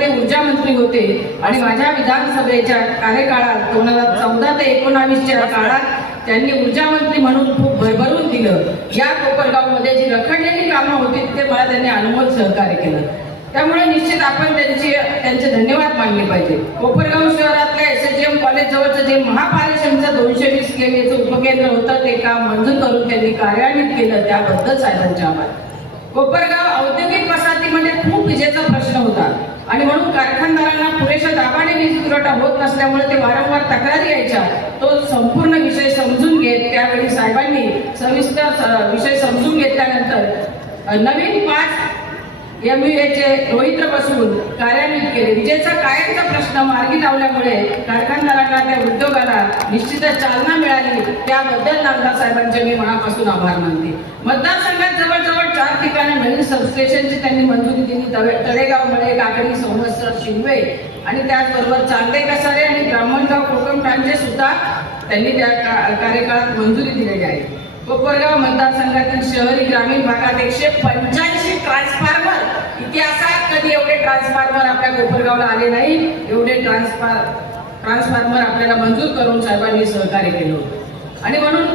ते ऊर्जा मंत्री होते आणि माझ्या विधानसभेच्या कार्यकाळात 2014 ते 19च्या काळात त्यांनी ऊर्जा मंत्री म्हणून खूप भरभरून दिलं. या कोपरगावमध्ये जी रखडलेली कामं होती ते मला त्यांनी अनमोल सहकार्य केलं. त्यामुळे निश्चित आपण त्यांचे धन्यवाद मानले पाहिजे. कोपरगाव शहरातल्या SHM कॉलेज जवळचं जे महापारेषणचं 220 kVचं उपकेंद्र होतं ते काम मंजूर करून त्यांनी कार्यान्वित केलं, त्याबद्दल साहेबांचे आभार. कोपरगाव औद्योगिक वसाहतीमध्ये खूप विजेचा प्रश्न होता आणि म्हणून कारखानदारांना पुरेशा दाबाने वीज पुरवठा होत नसल्यामुळे ते वारंवार तक्रारी यायच्या. तो संपूर्ण विषय समजून घेत त्यावेळी साहेबांनी सविस्तर विषय समजून घेतल्यानंतर नवीन 5 MVAचे रोहित्र बसवून कार्यान्वित केले. विजेचा कायमचा प्रश्न मार्गी लावल्यामुळे कारखानदारांना त्या उद्योगाला निश्चितच चालना मिळाली. त्याबद्दल नामदार साहेबांचे मी मनापासून आभार मानते. मतदारसंघात जवळजवळ 4 ठिकाणी नवीन सबस्टेशनची त्यांनी मंजुरी दिली. तळेगाव, मळे, काकडी, संवत्सर, शिंदवे आणि त्याचबरोबर चांदे कसारे आणि ब्राह्मणगाव कोकमठाणचे सुद्धा त्यांनी त्या कार्यकाळात मंजुरी दिलेली आहे. कोपरगाव मतदारसंघातील शहरी ग्रामीण भागात 185 ट्रान्सफॉर्मर, इतिहासात कधी एवढे ट्रान्सफॉर्मर आपल्या कोपरगावला आले नाही. एवढे ट्रान्सफॉर्मर आपल्याला मंजूर करून साहेबांनी सहकार्य केलं होतं आणि म्हणून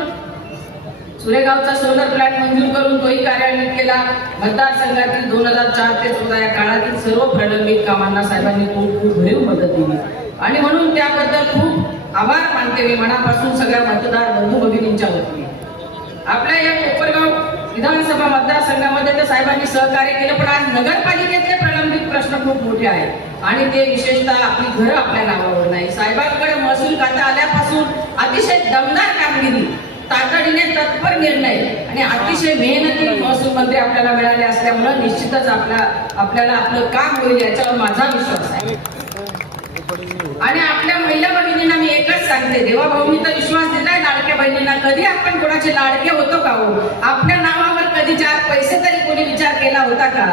सुरेगावचा सोलर प्लॅन्ट मंजूर करून तोही कार्यान्वित केला. मतदारसंघातील 2004 ते 14 या काळातील सर्व प्रलंबित कामांना साहेबांनी खूप भरीव मदत दिली आणि म्हणून त्याबद्दल खूप आभार मानते मी मनापासून सगळ्या मतदार बंधू भगिनींच्या वतीने. आपल्या या कोपरगाव विधानसभा मतदारसंघामध्ये तर साहेबांनी सहकार्य केलं, पण आज नगरपालिकेतले प्रलंबित प्रश्न खूप मोठे आहेत आणि ते विशेषतः आपली घरं आपल्या नावावर नाही. साहेबांकडे महसूल खातं आल्यापासून अतिशय दमदार कामगिरी, तातडीने तत्पर निर्णय आणि अतिशय मेहनती महसूल मंत्री आपल्याला मिळाले असल्यामुळे निश्चितच आपल्याला आपलं काम होईल याच्यावर माझा विश्वास आहे. आणि आपल्या महिला भगिनींना मी एकच सांगते, देवाभाऊंनी तर विश्वास दिलाय लाडक्या बहिणींना. कधी आपण कोणाचे लाडके होतो का हो? आपल्या नावावर कधी 4 पैसे तरी कोणी विचार केला होता का?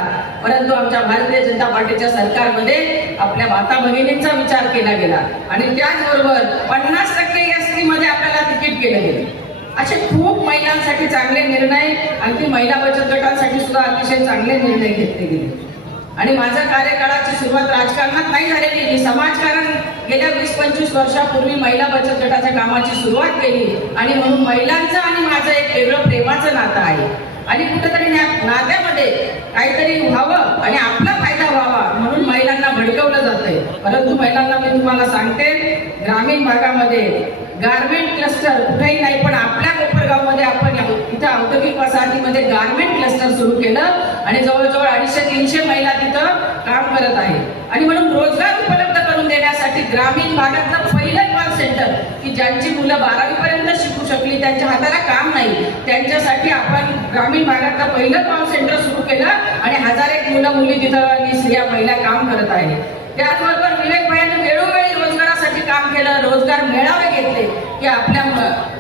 परंतु आमच्या भारतीय जनता पार्टीच्या सरकारमध्ये आपल्या माता भगिनींचा विचार केला गेला आणि त्याचबरोबर 50% ST मध्ये आपल्याला तिकीट केलं गेलं. असे खूप महिलांसाठी चांगले निर्णय, अगदी महिला बचत गटांसाठी सुद्धा अतिशय चांगले निर्णय घेतले गेले. आणि माझ्या कार्यकाळाची सुरुवात राजकारणात नाही झालेली, मी समाजकारण गेल्या 20-25 वर्षापूर्वी महिला बचत गटाच्या कामाची सुरुवात केली आणि म्हणून महिलांचं आणि माझं एक वेगळं प्रेमाचं नातं आहे आणि कुठेतरी नात्यामध्ये काहीतरी व्हावं आणि आपला फायदा व्हावा म्हणून महिलांना भडकवलं जातंय. परंतु महिलांना मी तुम्हाला सांगते, ग्रामीण भागामध्ये गारमेंट क्लस्टर कुठेही नाही, पण आपल्या कोपरगावमध्ये आपण इथं औद्योगिक वसाहतीमध्ये गारमेंट क्लस्टर सुरू केलं आणि जवळजवळ 250-300 महिला तिथं काम करत आहे. आणि म्हणून रोजगार उपलब्ध करून देण्यासाठी ग्रामीण भागातलं पहिलं कॉल सेंटर की ज्यांची मुलं 12वी पर्यंत शिकू शकली, त्यांच्या हाताला काम नाही, त्यांच्यासाठी आपण ग्रामीण भागातलं पहिलं कॉल सेंटर सुरू केलं आणि 1001 मुलं मुली तिथं स्त्रिया महिला काम करत आहे. त्याचबरोबर विवेक भाईंनी वेळोवेळी रोजगारासाठी काम केलं, रोजगार मेळावे घेतले की आपल्या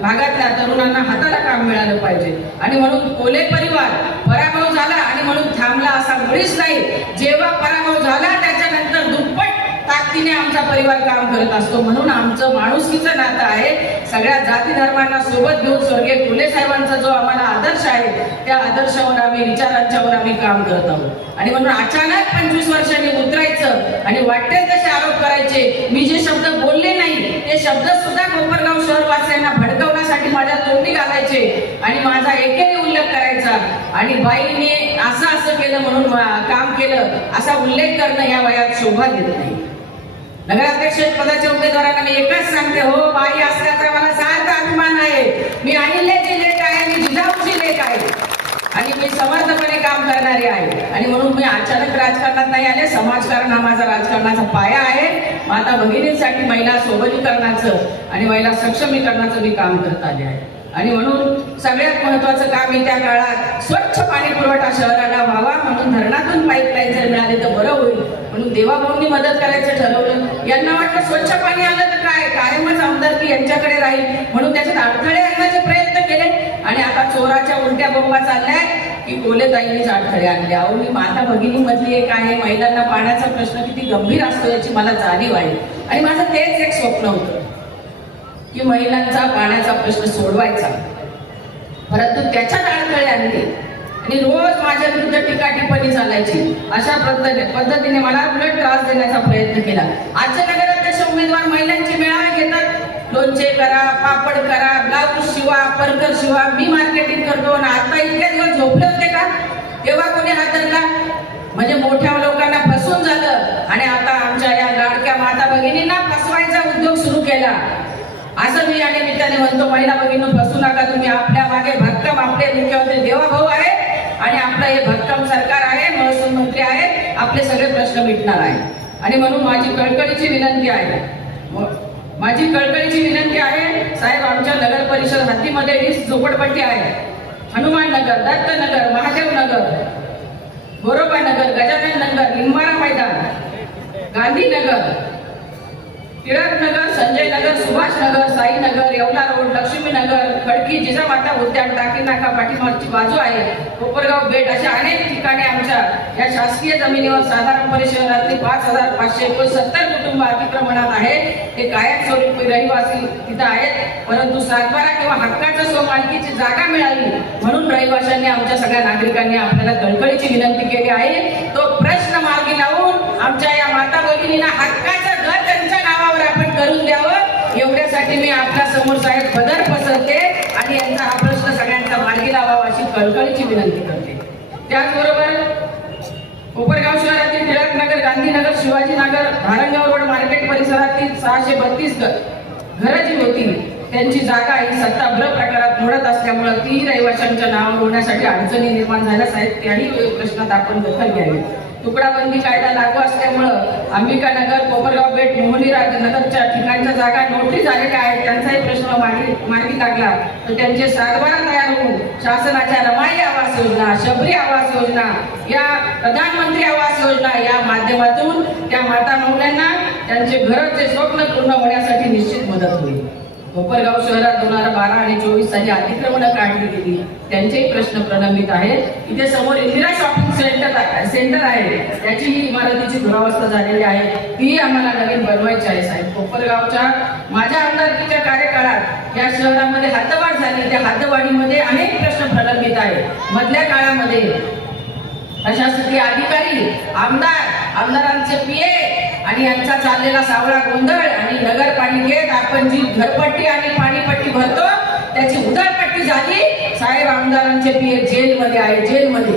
भागातल्या तरुणांना हाताला काम मिळालं पाहिजे. आणि म्हणून कोले परिवार पराभव झाला आणि म्हणून थांबला असा मुळीच नाही. जेव्हा पराभव झाला त्याच्यानंतर दुप्पट ताकदीने आमचा परिवार काम करत असतो. म्हणून आमचं माणुसकीचं नातं आहे. सगळ्या जाती धर्मांना सोबत घेऊन स्वर्गीय फुले साहेबांचा जो आम्हाला आदर्श आहे त्या आदर्शावर आम्ही, विचारांच्यावर आम्ही काम करत आहोत. आणि म्हणून अचानक 25 वर्षांनी उतरायचं आणि वाटेल तसे आरोप करायचे. मी जे शब्द बोलले नाही ते शब्द सुद्धा कोपरगाव शहरवासियांना भडकवण्यासाठी माझ्या तोंडी घालायचे आणि माझा एकेरी उल्लेख करायचा आणि बाईने असं केलं म्हणून काम केलं असा उल्लेख करणं या वयात शोभा देत नाही. नगराध्यक्ष पदाच्या उमेदवारांना मी एकच सांगते, हो बाई असल्याचा मला सार्थ अभिमान आहे. मी अहिल्याची लेक आहे, मी जिजाऊची लेक आहे आणि मी समर्थपणे काम करणारी आहे. आणि म्हणून मी अचानक राजकारणात नाही आले. समाजकारण हा माझा राजकारणाचा पाया आहे. माता भगिनींसाठी महिला सोबतीकरणाचं आणि महिला सक्षमीकरणाचं मी काम करत आले आहे. आणि म्हणून सगळ्यात महत्वाचं काम येत्या काळात स्वच्छ पाणी पुरवठा शहराला व्हावा म्हणून धरणातून पाईपलाईन जर मिळाले तर बरं होईल म्हणून देवाभाऊंनी मदत करायचं ठरवलं. यांना वाटलं स्वच्छ पाणी आलं तर काय, कायमच आमदारकी यांच्याकडे राहील म्हणून त्याच्यात अडथळे आणण्याचे प्रयत्न केले आणि आता चोराच्या उलट्या बोंबा चालल्याय की कोलेताईंनीच अडथळे आणले. अहो, मी माता भगिनी मधली एक आहे. महिलांना पाण्याचा प्रश्न किती गंभीर असतो याची मला जाणीव आहे आणि माझं तेच एक स्वप्न होतं की महिलांचा पाण्याचा प्रश्न सोडवायचा. परंतु त्याच्यात अडथळे आणले आणि रोज माझ्या विरुद्ध टीका टिप्पणी चालायची. अशा पद्धतीने मला उलट त्रास देण्याचा प्रयत्न केला. आजच्या नगराध्यक्ष उमेदवार महिलांची मेळावे घेतात, लोणचे करा, पापड करा, ब्लाऊज शिवा, परकर शिवा, मी मार्केटिंग करतो. आणि आता इतके दिवस झोपले होते का? तेव्हा कोणी हात धरला? म्हणजे मोठ्या लोकांना फसवून झालं आणि आता आमच्या या लाडक्या माता भगिनींना फसवायचा उद्योग सुरू केला. असं मी या निमित्ताने म्हणतो, महिला भगिनींनो फसू नका तुम्ही. आपल्या मागे भक्कम आपले मुख्यमंत्री देवाभाऊ आहे आणि आपलं हे भक्कम सरकार आहे, महसूल मंत्री आहे, आपले सगळे प्रश्न मिटणार आहे. आणि म्हणून माझी कळकळीची विनंती आहे साहेब, आमच्या नगर परिषद हद्दीमध्ये 20 झोपडपट्टी आहे. हनुमान नगर, दत्तनगर, महादेव नगर, गोरोबा नगर, गजानन नगर, लिंबारा मैदान, गांधीनगर, टिळक नगर, संजय नगर, सुभाष नगर, साई नगर, येवला रोड, लक्ष्मी नगर, खडकी, जिजामाता उद्यान, टाकी नाका पाठीमागची बाजू आहे, कोपरगाव बेट, अशा अनेक ठिकाणी आमच्या या शासकीय जमिनीवर साधारणपणे शहरातली 5,570 कुटुंब अतिक्रमणात आहेत. ते कायमस्वरूपी रहिवासी तिथं आहेत, परंतु सातबारा किंवा हक्काच्या स्वमालकीची जागा मिळाली म्हणून रहिवाशांनी, आमच्या सगळ्या नागरिकांनी आपल्याला कळकळीची विनंती केली आहे. तो प्रश्न मार्गी लावून आमच्या या माता भगिनींना हक्काचं घर त्यांच्या नावावर आपण करून द्यावं, एवढ्यासाठी मी आपल्या समोर साहेब पदर पसरते आणि यांचा हा प्रश्न सगळ्यांचा मार्गी लावावा अशी कळकळीची विनंती करते. त्याचबरोबर कोपरगाव शहरातील टिळक नगर, गांधीनगर, शिवाजीनगर, धारणगाव रोड मार्केट परिसरातील 632 घरं जी होती त्यांची जागा ही सत्ताभ्र प्रकारात मोडत असल्यामुळे ती रहिवाशांच्या नावावर होण्यासाठी अडचणी निर्माण झाल्या आहेत. त्याही प्रश्नात आपण दखल घ्यावी. तुकडाबंदी कायदा लागू असल्यामुळं अंबिकानगर, कोपरगाव बेट, मोहनी नगरच्या ठिकाणच्या जागा नोटरी झालेल्या आहेत. त्यांचाही प्रश्न मार्गी लागला तर त्यांचे सातबारा तयार होऊन शासनाच्या रमाई आवास योजना, शबरी आवास योजना, या प्रधानमंत्री आवास योजना या माध्यमातून त्या माता मौल्यांना त्यांचे घराचे स्वप्न पूर्ण होण्यासाठी निश्चित मदत होईल. कोपरगाव शहरात 2012 आणि 24 साली अतिक्रमण काढली गेली, त्यांचेही प्रश्न प्रलंबित आहेत. इथे समोर इंदिरा शॉपिंग सेंटर आहे, त्याची ही इमारतीची दुरावस्था झालेली आहे, ती आम्हाला नवीन बनवायची आहे. साहेब, कोपरगावच्या माझ्या आमदारकीच्या कार्यकाळात या शहरामध्ये हद्दवाढ झाली, त्या हद्दवाढीमध्ये अनेक प्रश्न प्रलंबित आहेत. मधल्या काळामध्ये प्रशासकीय अधिकारी, आमदारांचे पीए आणि यांचा चाललेला सावळा गोंधळ आणि नगरपालिकेत आपण जी घरपट्टी आणि पाणीपट्टी भरतो त्याची उधळपट्टी झाली. साहेब, आमदारांचे पीए जेलमध्ये आहे, जेलमध्ये.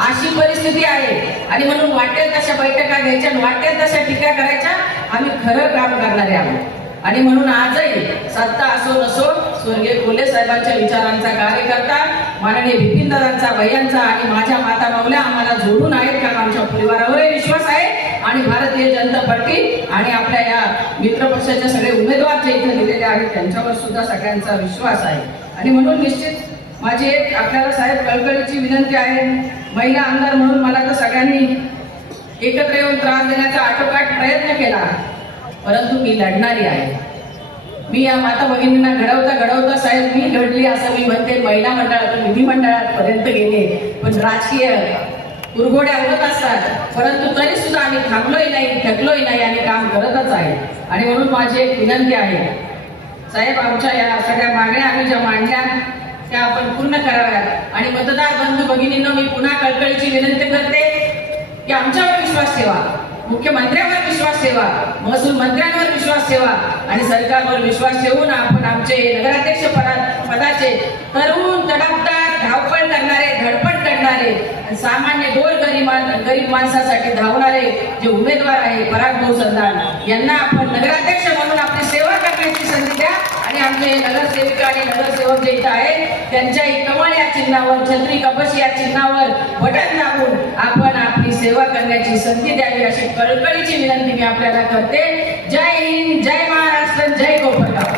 अशी परिस्थिती आहे. आणि म्हणून वाटेल तशा बैठका घ्यायच्या, वाटेल तशा टीका करायच्या. आम्ही खरं काम करणारे आहोत. आणि म्हणून आजही सत्ता असो नसो, स्वर्गीय कोल्हे साहेबांच्या विचारांचा कार्यकर्ता माननीय बिपिनदादांचा, भैयांचा आणि माझ्या माता मौल्या आम्हाला जोडून आहेत, कारण आमच्या परिवारावरही विश्वास आहे आणि भारतीय जनता पार्टी आणि आपल्या या मित्र पक्षाचे सगळे उमेदवार जे इथे दिलेले आहेत त्यांच्यावर सुद्धा सगळ्यांचा विश्वास आहे. आणि म्हणून निश्चित माझी एक आपल्याला साहेब कळकळीची विनंती आहे. महिला आमदार म्हणून मला तर सगळ्यांनी एकत्र येऊन त्रास देण्याचा आटोकाट प्रयत्न केला, परंतु मी लढणारी आहे. मी या माता भगिनींना घडवता साहेब मी घडली असं मी म्हणते. महिला मंडळातून विधिमंडळात पर्यंत गेले, पण राजकीय उरघोड्या होत असतात, परंतु तरी सुद्धा आम्ही थांबलोही नाही, थकलोही नाही आणि काम करतच आहे. आणि म्हणून माझी एक विनंती आहे साहेब, आमच्या या सगळ्या मागण्या आम्ही ज्या मांडल्या त्या आपण पूर्ण कराव्यात. आणि मतदार बंधू भगिनींना मी पुन्हा कळकळीची विनंती करते की आमच्यावर विश्वास ठेवा, मुख्यमंत्र्यांवर विश्वास ठेवा, महसूल मंत्र्यांवर विश्वास ठेवा आणि सरकारवर विश्वास ठेवून आपण आमचे नगराध्यक्ष पदाचे तरुण, तडफदार, धावपळ करणारे, धडपड करणारे, सामान्य गरीब माणसासाठी धावणारे जे उमेदवार आहे पराग भाऊ सरदार यांना आपण नगराध्यक्ष म्हणून आपली सेवा करण्याची संधी द्या. आणि आमचे नगरसेविका आणि नगरसेवक जे इथं आहेत त्यांच्याही कमळ या चिन्हावर, छत्री कपश या चिन्हावर बटन दाबून आपण आपली सेवा करण्याची संधी द्यावी अशी कळकळीची विनंती मी आपल्याला करते. जय हिंद, जय महाराष्ट्र, जय कोपरगाव.